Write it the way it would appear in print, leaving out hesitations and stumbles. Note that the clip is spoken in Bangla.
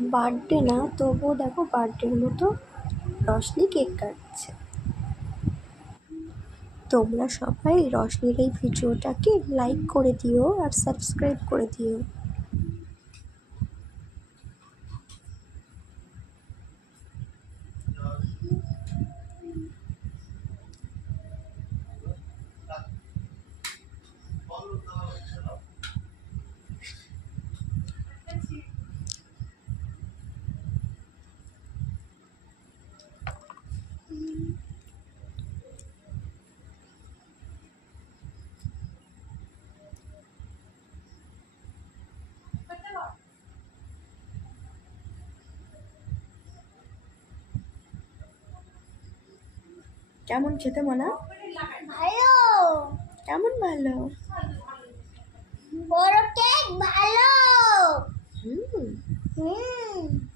বার্থডে না, তবুও দেখো বার্থডের মতো রশনি কেক কাটছে। তোমরা সবাই রশনির এই ভিডিওটাকে লাইক করে দিও আর সাবস্ক্রাইব করে দিও। কেমন খেতে মানা? ভালো। কেমন ভালো? বড় কেক ভালো। হুম। হুম।